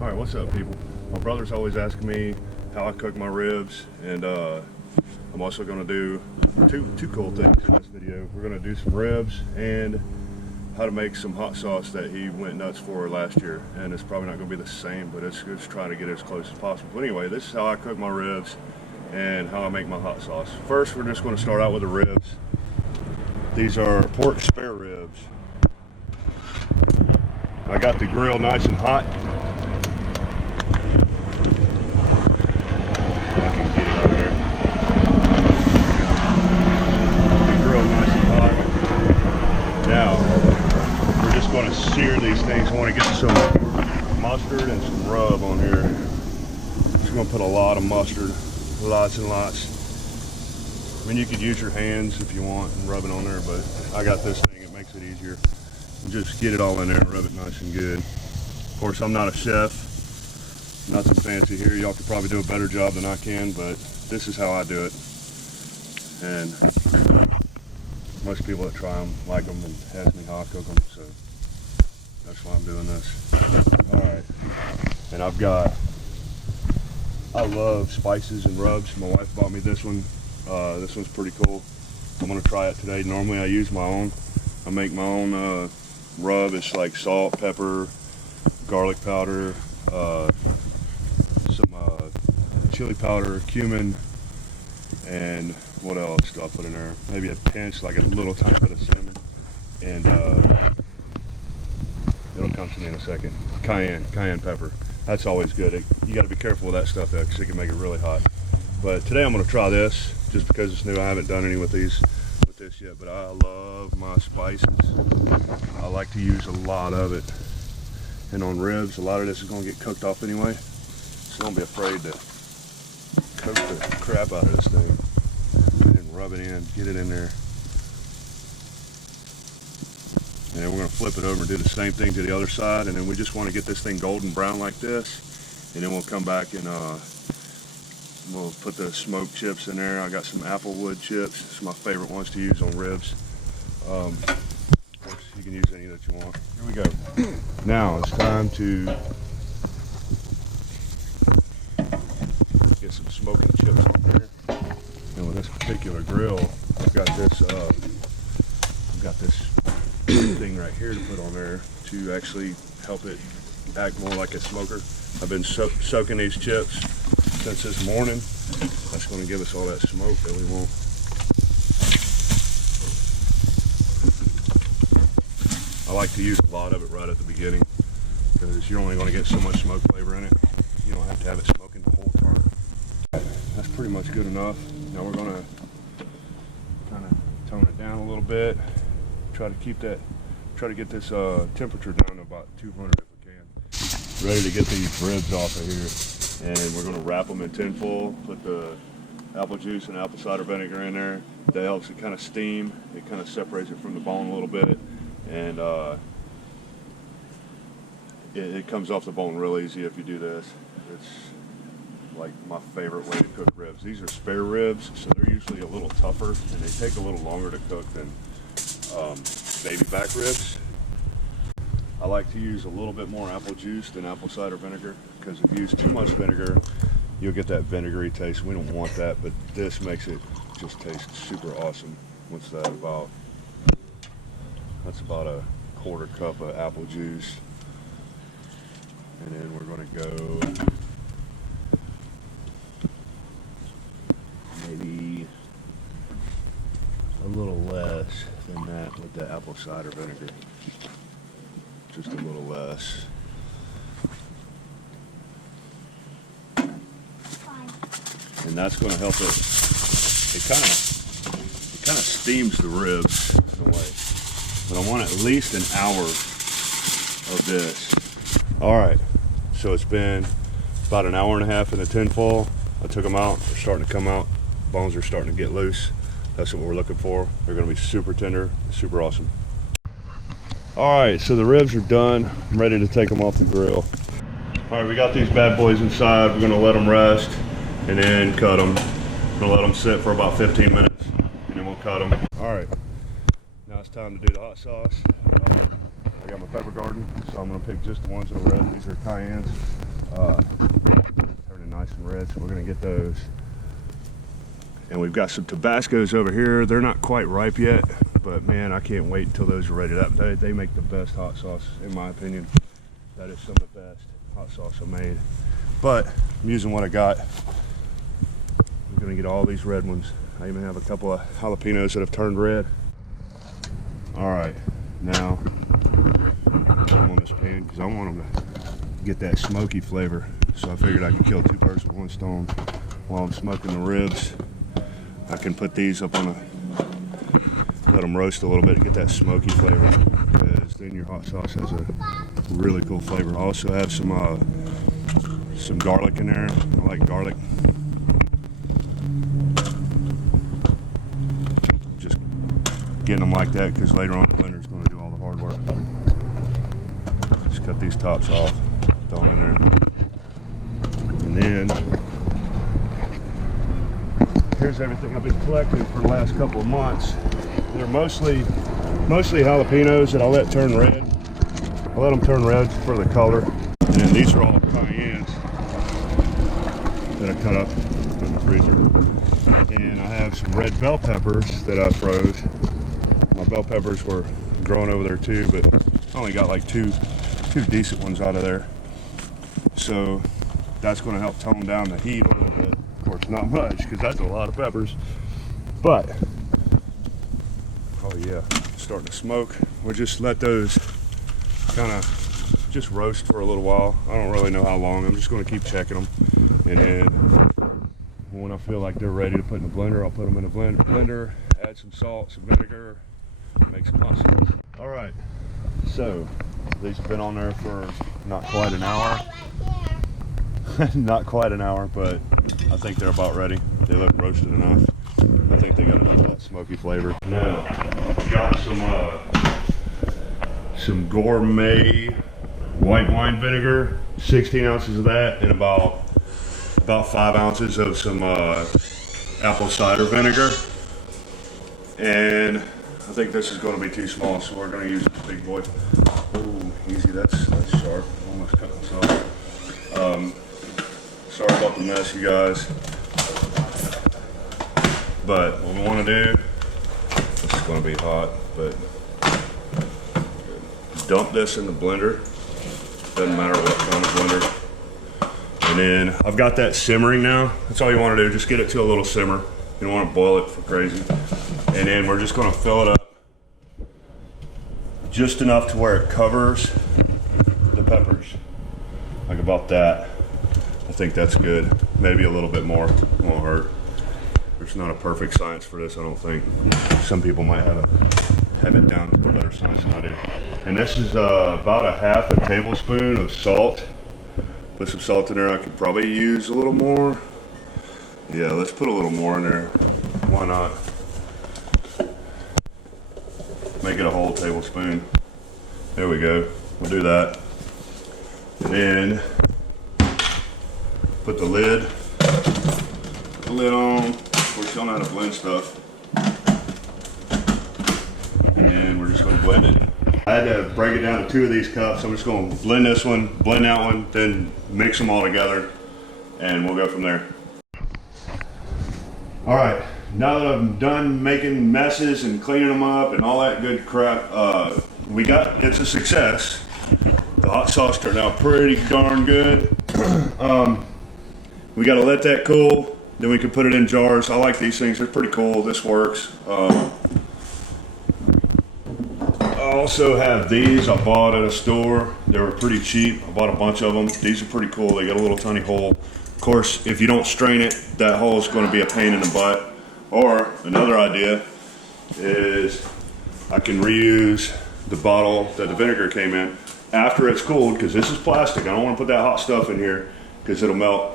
Alright, what's up people? My brother's always asking me how I cook my ribs, and I'm also going to do two cool things in this video. We're going to do some ribs and how to make some hot sauce that he went nuts for last year. And it's probably not going to be the same, but it's just trying to get as close as possible. But anyway, this is how I cook my ribs and how I make my hot sauce. First, we're just going to start out with the ribs. These are pork spare ribs. I got the grill nice and hot. Going to sear these things. I want to get some mustard and some rub on here. Just going to put a lot of mustard, lots and lots. I mean, you could use your hands if you want and rub it on there, but I got this thing, it makes it easier. And just get it all in there and rub it nice and good. Of course, I'm not a chef, nothing fancy here. Y'all could probably do a better job than I can, but this is how I do it. And most people that try them like them and ask me how I cook them, so that's why I'm doing this. Alright, and I love spices and rubs. My wife bought me this one. This one's pretty cool. I'm going to try it today. Normally I use my own. I make my own rub. It's like salt, pepper, garlic powder, some chili powder, cumin, and what else do I put in there? Maybe a pinch, like a little tiny bit of cinnamon, and it'll come to me in a second. Cayenne pepper. That's always good. You got to be careful with that stuff though, because it can make it really hot. But today I'm going to try this just because it's new. I haven't done any with this yet, but I love my spices. I like to use a lot of it. And on ribs, a lot of this is going to get cooked off anyway, so don't be afraid to cook the crap out of this thing and rub it in, get it in there. And then we're going to flip it over and do the same thing to the other side, and then we just want to get this thing golden brown like this, and then we'll come back and we'll put the smoked chips in there. I got some applewood chips. It's my favorite ones to use on ribs. Of course, you can use any that you want. Here we go. Now it's time to get some smoking chips on there. And with this particular grill, I've got this thing right here to put on there to actually help it act more like a smoker. I've been soaking these chips since this morning. That's going to give us all that smoke that we want. I like to use a lot of it right at the beginning because you're only going to get so much smoke flavor in it. You don't have to have it smoking the whole time. That's pretty much good enough. Now we're going to kind of tone it down a little bit. Try to get this temperature down to about 200 if we can. Ready to get these ribs off of here, and we're going to wrap them in tin foil. Put the apple juice and apple cider vinegar in there. That helps it kind of steam. It kind of separates it from the bone a little bit, and it comes off the bone real easy if you do this. It's like my favorite way to cook ribs. These are spare ribs, so they're usually a little tougher, and they take a little longer to cook than baby back ribs. I like to use a little bit more apple juice than apple cider vinegar, because if you use too much vinegar, you'll get that vinegary taste. We don't want that, but this makes it just taste super awesome. What's that about? That's about a quarter cup of apple juice. And then we're going to go maybe a little less than that with the apple cider vinegar. Just a little less. And that's going to help it. It kind of steams the ribs in a way. But I want at least an hour of this. All right. So it's been about an hour and a half in the tin foil. I took them out. They're starting to come out. Bones are starting to get loose. That's what we're looking for. They're going to be super tender, super awesome. All right, so the ribs are done. I'm ready to take them off the grill. All right, we got these bad boys inside. We're going to let them rest and then cut them. We're going to let them sit for about 15 minutes and then we'll cut them. All right, now it's time to do the hot sauce. I got my pepper garden, so I'm going to pick just the ones that are red. These are cayennes. Turning nice and red, so we're gonna get those. And we've got some Tabascos over here. They're not quite ripe yet, but man, I can't wait until those are ready up. They make the best hot sauce, in my opinion. That is some of the best hot sauce I made. But I'm using what I got. I'm gonna get all these red ones. I even have a couple of jalapenos that have turned red. All right, now I'm on this pan because I want them to get that smoky flavor. So I figured I could kill two birds with one stone. While I'm smoking the ribs, I can put these up on let them roast a little bit to get that smoky flavor, because then your hot sauce has a really cool flavor. I also have some garlic in there. I like garlic. Just getting them like that because later on the blender is going to do all the hard work. Just cut these tops off, throw them in there, and then here's everything I've been collecting for the last couple of months. They're mostly jalapenos that I let turn red. I let them turn red for the color. And then these are all cayennes that I cut up in the freezer. And I have some red bell peppers that I froze. My bell peppers were growing over there too, but I only got like two decent ones out of there. So that's going to help tone down the heat a little bit. Of course, not much, because that's a lot of peppers. But, oh yeah, starting to smoke. We'll just let those kind of just roast for a little while. I don't really know how long. I'm just going to keep checking them. And then when I feel like they're ready to put in the blender, I'll put them in a blender, add some salt, some vinegar, make some hot sauce. All right, so these have been on there for not quite an hour. Not quite an hour, but I think they're about ready. They look roasted enough. I think they got enough of that smoky flavor. Now, I've got some gourmet white wine vinegar, 16 ounces of that, and about 5 ounces of some apple cider vinegar. And I think this is going to be too small, so we're going to use this big boy. Oh, easy, that's sharp. Almost cut myself. Sorry about the mess, you guys. But what we want to do, this is going to be hot, but dump this in the blender. Doesn't matter what kind of blender. And then I've got that simmering now. That's all you want to do. Just get it to a little simmer. You don't want to boil it for crazy. And then we're just going to fill it up just enough to where it covers the peppers. Like about that. I think that's good. Maybe a little bit more. Won't hurt. There's not a perfect science for this, I don't think. Some people might have it down to a better science than I do. And this is about a half a tablespoon of salt. Put some salt in there. I could probably use a little more. Yeah, let's put a little more in there. Why not? Make it a whole tablespoon. There we go. We'll do that. And then put the lid on. Of course, y'all know how to blend stuff. And we're just going to blend it. I had to break it down to 2 of these cups. I'm just going to blend this one, blend that one, then mix them all together, and we'll go from there. All right, now that I'm done making messes and cleaning them up and all that good crap, it's a success. The hot sauce turned out pretty darn good. We got to let that cool, then we can put it in jars. I like these things, they're pretty cool. This works. I also have these I bought at a store. They were pretty cheap. I bought a bunch of them. These are pretty cool. They got a little tiny hole. Of course, if you don't strain it, that hole is going to be a pain in the butt. Or another idea is I can reuse the bottle that the vinegar came in after it's cooled, because this is plastic. I don't want to put that hot stuff in here because it'll melt.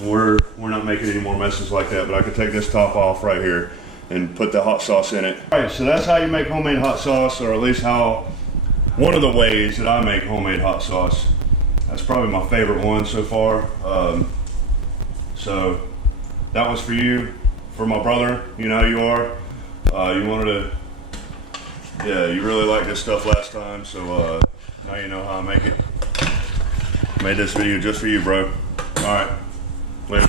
We're not making any more messes like that, but I can take this top off right here and put the hot sauce in it. All right, so that's how you make homemade hot sauce, or at least one of the ways that I make homemade hot sauce. That's probably my favorite one so far. So that was for you, for my brother. You know how you are. You wanted to, yeah, you really liked this stuff last time, so now you know how I make it. Made this video just for you, bro. All right, later.